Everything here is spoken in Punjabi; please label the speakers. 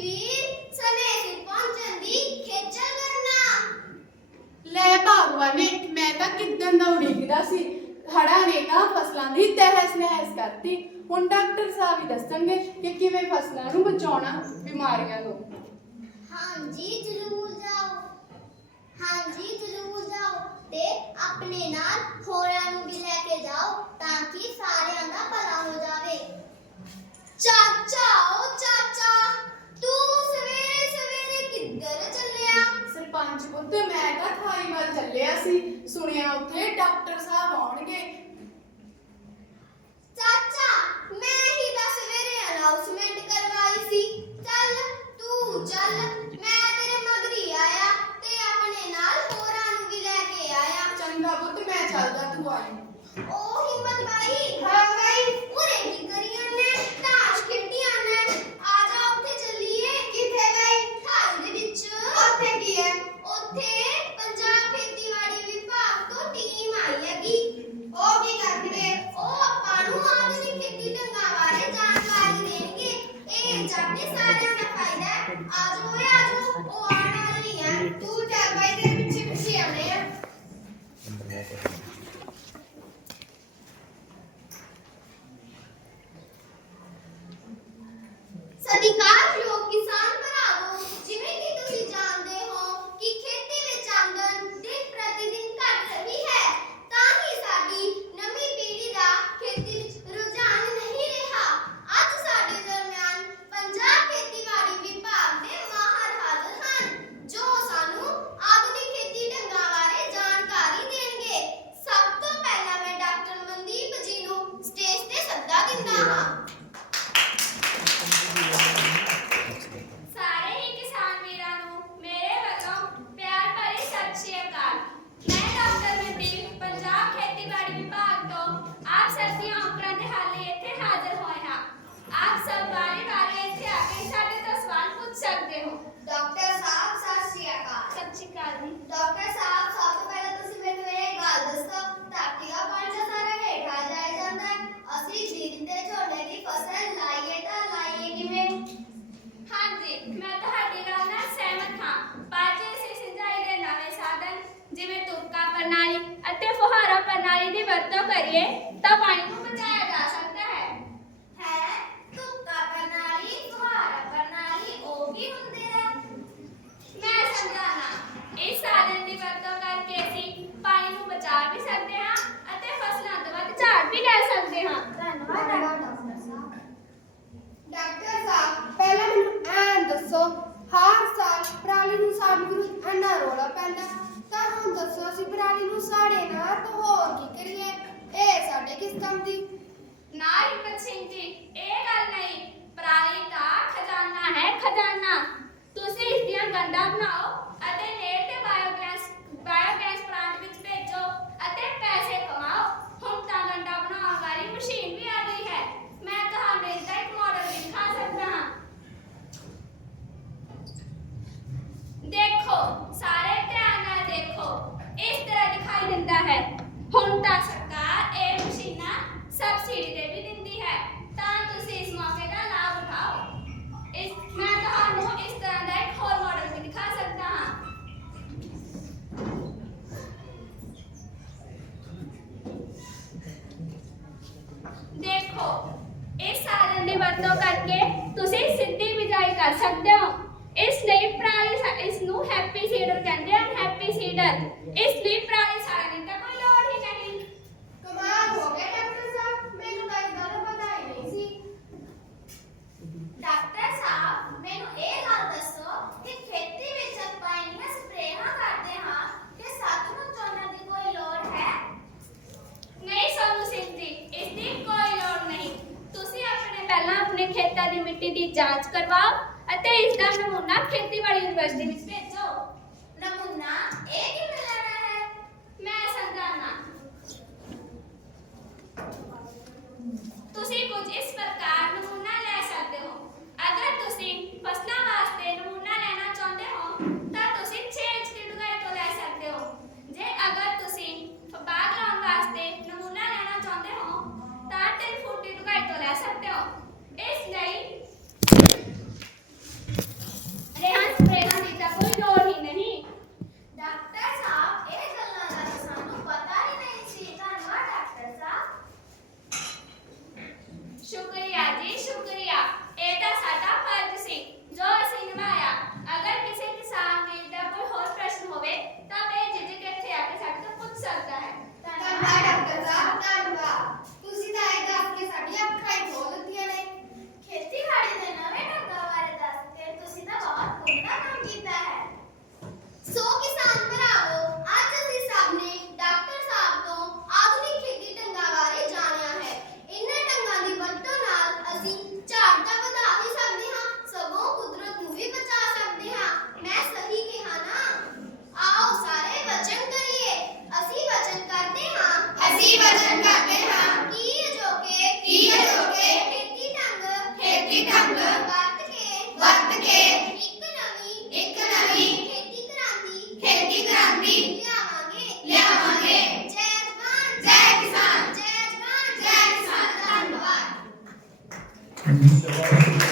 Speaker 1: ਵੀਰ ਸਮੇਂ ਸਿਰ ਪਹੁੰਚਣ ਦੀ ਖੇਚਲ ਕਰਨਾ
Speaker 2: ਲੈ ਭਗਵਾਨੇ ਮੈਂ ਤਾਂ ਕਿੱਦਣ ਦਾ ਉਡੀਕਦਾ ਸੀ। ਹੜਾਂ ਨੇ ਤਾਂ ਫਸਲਾਂ ਦੀ ਤਹਿਸ ਨਹਿਸ ਕਰਤੀ। ਹੁਣ ਡਾਕਟਰ ਸਾਹਿਬ ਹੀ ਦੱਸਣਗੇ ਕਿ ਕਿਵੇਂ ਫਸਲਾਂ ਨੂੰ ਬਚਾਉਣਾ ਬਿਮਾਰੀਆਂ ਤੋਂ।
Speaker 1: ਹਾਂਜੀ, ਜ਼ਰੂਰ ਜਾਓ। ਹਾਂਜੀ, ਜ਼ਰੂਰ ਜਾਓ ਤੇ ਆਪਣੇ ਨਾਲ ਹੋਰਾਂ ਨੂੰ ਵੀ ਲੈ ਕੇ ਜਾਓ ਤਾਂ ਕਿ ਸਾਰਿਆਂ ਦਾ ਭਲਾ ਹੋ ਜਾਵੇ ਚਾਚਾ ਓ ਚਾਚਾ ਤੂੰ ਸਵੇਰੇ ਸਵੇਰੇ ਕਿੱਧਰ ਚੱਲਿਆ
Speaker 2: ਸਰਪੰਚ ਪੁੱਤ ਮੈਂ ਤਾਂ ਥਾਈ ਵੱਲ ਚੱਲਿਆ ਸੀ ਸੁਣਿਆ ਉੱਥੇ ਡਾਕਟਰ ਸਾਹਿਬ ਆਉਣਗੇ
Speaker 1: ਚਾਚਾ ਮੈਂ ਹੀ ਤਾਂ ਸਵੇਰੇ ਅਨਾਉਂਸਮੈਂਟ ਕਰਵਾਈ ਸੀ ਚੱਲ ਤੂੰ ਚੱਲ ਮੈਂ ਤੇਰੇ ਮਗਰੀ ਆਇਆ ਤੇ ਆਪਣੇ ਨਾਲ ਹੋਰਾਂ ਨੂੰ ਵੀ ਲੈ ਕੇ ਆਇਆ
Speaker 2: ਚੰਗਾ ਪੁੱਤ ਮੈਂ ਚੱਲਦਾ ਤੂੰ ਆਈ
Speaker 1: ਉਹ ਹਿੰਮਤ ਬਾਈ ਹਾਂ ਬਾਈ ਉਰੇ ਕੀ ਕਰੀਆਂ ਨੇ ਤਾਸ਼ ਖੇਡੀਆਂ ਨੇ ਆ ਜਾ ਉੱਥੇ ਚੱਲੀਏ ਕਿੱਥੇ ਬਾਈ ਥਾਈ ਦੇ ਵਿੱਚ ਉੱਥੇ ਕੀ ਹੈ ਉੱਥੇ ਪੰਜਾਬ ਖੇਤੀਬਾੜੀ ਵਿਭਾਗ ਤੋਂ ਟੀਮ ਆਈ ਹੈਗੀ ਉਹ ਕੀ ਕਰਦੇ ਉਹ ਆਪਾਂ ਨੂੰ ਆਧੁਨਿਕ ਖੇਤੀ ਢੰਗਾਂ ਬਾਰੇ ਜਾਣਕਾਰੀ ਦੇਣਗੇ ਇਹ ਸਾਡੇ ਸਾਰਿਆਂ ਦਾ ਫਾਇਦਾ ਹੈ ਆ ਜਾਓ ਓਏ ਆ ਜਾਓ ਉਹ ਆਉਣ ਵਾਲੀ ਹੈ ਤੂੰ ਚੱਲ ਬਾਈ ਦੇ ਪਿੱਛੇ ਪਿੱਛੇ ਆਉਣੇ ਆ ਸਤਿਕਾਰਯੋਗ ਕਿਸਾਨ ਭਰਾਵੋ ਜਿਵੇਂ ਕਿ ਤੁਸੀਂ ਜਾਣਦੇ ਹੋ ਕਿ ਖੇਤੀ ਵਿੱਚ ਆਮਦਨ ਦਿਨ ਪ੍ਰਤੀ ਦਿਨ ਘਟ ਰਹੀ ਹੈ ਤਾਂ ਹੀ ਸਾਡੀ ਨਵੀਂ ਪੀੜ੍ਹੀ ਦਾ ਖੇਤੀ ਵਿੱਚ ਰੁਝਾਨ ਨਹੀਂ ਰਿਹਾ ਅੱਜ ਸਾਡੇ ਦਰਮਿਆਨ ਪੰਜਾਬ ਖੇਤੀਬਾੜੀ ਵਿਭਾਗ ਦੇ ਮਾਹਰ ਹਾਜ਼ਰ ਹਨ ਜੋ ਸਾਨੂੰ ਆਧੁਨਿਕ ਖੇਤੀ ਢੰਗਾਂ ਬਾਰੇ ਜਾਣਕਾਰੀ ਦੇਣਗੇ ਸਭ ਤੋਂ ਪਹਿਲਾਂ ਮੈਂ ਡਾਕਟਰ ਮਨਦੀਪ ਜੀ ਨੂੰ ਸਟੇਜ ਤੇ ਸੱਦਾ ਦਿੰਦਾ ਹਾਂ
Speaker 3: ਸਾਰੇ ਹੀ ਕਿਸਾਨ ਵੀਰਾਂ ਨੂੰ ਮੇਰੇ ਵੱਲੋਂ ਪਿਆਰ ਭਰੀ ਸਤਿ ਸ਼੍ਰੀ ਅਕਾਲ। ਮੈਂ ਡਾਕਟਰ ਮਨਦੀਪ ਪੰਜਾਬ ਖੇਤੀਬਾੜੀ ਵਿਭਾਗ ਤੋਂ ਆਪ ਸਭ ਦੀਆਂ ਔਕੜਾਂ ਦੇ ਹੱਲ ਲਈ ਇੱਥੇ ਹਾਜ਼ਰ ਹੋਏ ਹਾਂ। ਆਪ ਸਭ ਵਾਰੀ ਵਾਰੀ ਇੱਥੇ ਆ ਕੇ ਸਾਡੇ ਤੋਂ ਸਵਾਲ ਪੁੱਛ ਸਕਦੇ ਹੋ।
Speaker 1: ਡਾਕਟਰ ਸਾਹਿਬ ਸਤਿ ਸ਼੍ਰੀ ਅਕਾਲ।
Speaker 3: ਸਤਿ ਸ਼੍ਰੀ ਅਕਾਲ ਜੀ।
Speaker 1: ਡਾਕਟਰ ਸਾਹਿਬ ਸਭ ਤੋਂ ਪਹਿਲਾਂ ਤੁਸੀਂ ਮੈਨੂੰ ਇਹ ਗੱਲ ਦੱਸੋ ਧਰਤੀ ਦਾ ਪਾਣੀ ਸਾਰਾ ਹੇਠਾਂ ਜਾਇਆ ਜਾਂਦਾ ਹੈ ਅਸੀਂ ਜੀਰੀ ਤੇ ਝੋਨੇ ਦੀ ਫਸਲ ਲਾਈਏ ਤਾਂ ਲਾਈਏ ਕਿਵੇਂ
Speaker 3: ਹਾਂਜੀ ਮੈਂ ਤੁਹਾਡੀ ਗੱਲ ਨਾਲ ਸਹਿਮਤ ਹਾਂ ਪਰ ਜੇ ਅਸੀਂ ਸਿੰਜਾਈ ਦੇ ਨਵੇਂ ਸਾਧਨ ਜਿਵੇਂ ਤੁਪਕਾ ਪ੍ਰਣਾਲੀ ਅਤੇ ਫੁਹਾਰਾ ਪ੍ਰਣਾਲੀ ਦੀ ਵਰਤੋਂ ਕਰੀਏ ਤਾਂ ਪਾਣੀ ਨੂੰ ਬਚਾਇਆ ਜਾ ਸਕਦਾ ਹੈ।
Speaker 1: ਹੈ ਤੁਪਕਾ ਪ੍ਰਣਾਲੀ ਫੁਹਾਰਾ ਪ੍ਰਣਾਲੀ ਉਹ ਕੀ ਹੁੰਦੇ ਆ।
Speaker 3: ਮੈਂ ਸਮਝਾਣਾ ਇਸ ਸਾਧਨ ਦੀ ਵਰਤੋਂ ਕਰਕੇ ਅਸੀਂ ਪਾਣੀ ਨੂੰ ਬਚਾ ਵੀ ਸਕਦੇ ਹਾਂ ਅਤੇ ਫਸਲਾਂ ਤੋਂ ਵੱਧ ਝਾੜ ਵੀ ਲੈ ਸਕਦੇ ਹਾਂ।
Speaker 1: ਧੰਨਵਾਦ। ਡਾਕਟਰ ਸਾਹਿਬ
Speaker 2: ਡਾਕਟਰ ਸਾਹਿਬ ਪਹਿਲਾਂ ਮੈਨੂੰ ਐਂ ਦੱਸੋ ਹਰ ਸਾਲ ਪਰਾਲੀ ਨੂੰ ਸਾੜਨ ਵਿਰੁੱਧ ਇੰਨਾ ਰੋਲਾ ਪੈਂਦਾ ਤਾਂ ਹੁਣ ਦੱਸੋ ਅਸੀਂ ਪਰਾਲੀ ਨੂੰ ਸਾੜੇ ਨਾ ਤਾਂ ਹੋਰ ਕੀ ਕਰੀਏ ਇਹ ਸਾਡੇ ਕਿਸ ਕੰਮ ਦੀ
Speaker 3: ਨਾ ਹਿੰਮਤ ਸਿੰਘ ਜੀ ਇਹ ਗੱਲ ਨਹੀਂ ਪਰਾਲੀ ਦਾ ਖਜ਼ਾਨਾ ਹੈ ਖਜ਼ਾਨਾ ਤੁਸੀਂ ਇਸ ਦੀਆਂ ਗੰਡਾ ਬਣਾਓ ਅਤੇ ਨੇੜ ਦੇ ਬਾਇਓਗੈਸ ਬਾਇਓਗੈਸ ਪਲਾਂਟ ਵਿੱਚ ਭੇਜੋ ਅਤੇ ਪੈਸੇ ਕਮਾਓ ਹੁਣ ਤਾਂ ਗੰਡਾ ਬਣਾਉਣ ਵਾਲੀ ਮਸ਼ੀਨ ਵੀ ਆ ਗਈ ਹੈ ਮੈਂ ਤੁਹਾਨੂੰ ਇਸ ਦਾ ਇੱਕ ਮਾਡਲ ਵੀ ਦਿਖਾ ਸਕਦਾ ਹਾਂ ਦੇਖੋ ਸਾਰੇ ਧਿਆਨ ਨਾਲ ਦੇਖੋ ਇਸ ਤਰ੍ਹਾਂ ਦਿਖਾਈ ਦਿੰਦਾ ਹੈ ਹੁਣ ਤਾਂ ਸਰਕਾਰ ਇਹ ਮਸ਼ੀਨਾਂ ਸਬਸਿਡੀ ਤੇ ਵੀ ਦਿੰਦੀ ਹੈ ਤਾਂ ਤੁਸੀਂ ਇਸ ਮੌਕੇ ਦਾ ਲਾਭ ਉਠਾਓ ਇਸ ਮੈਂ ਤੁਹਾਨੂੰ ਇਸ ਤਰ੍ਹਾਂ ਦਾ ਇੱਕ ਹੋਰ ਮਾਡਲ ਵੀ ਦਿਖਾ ਸਕਦਾ ਹਾਂ ਦੇਖੋ ਇਸ ਸਾਧਨ ਦੀ ਵਰਤੋਂ ਕਰਕੇ ਤੁਸੀਂ ਸਿੱਧੀ ਬਿਜਾਈ ਕਰ ਸਕਦੇ ਹੋ। ਇਸ ਲਈ ਪਰਾਲੀ ਇਸ ਨੂੰ ਹੈਪੀ ਸੀਡਰ ਕਹਿੰਦੇ ਹਨ, ਹੈਪੀ ਸੀਡਰ। ਇਸ ਲਈ ਪਰਾਲੀ ਸਾੜਨ ਦੀ
Speaker 1: ਯੂਨੀਵਰਸਿਟੀ ਦੀ
Speaker 3: ਜਾਂਚ ਕਰਵਾਓ ਅਤੇ ਇਸ ਦਾ ਨਮੂਨਾ ਖੇਤੀਬਾੜੀ ਯੂਨੀਵਰਸਿਟੀ ਵਿੱਚ ਭੇਜੋ।
Speaker 1: ਨਮੂਨਾ ਇਹ ਕਿਵੇਂ ਲੈਣਾ ਹੈ?
Speaker 3: ਮੈਂ ਸਮਝਾਣਾ
Speaker 4: ਤੁਸੀਂ ਕੁਝ ਇਸ ਪ੍ਰਕਾਰ Yes.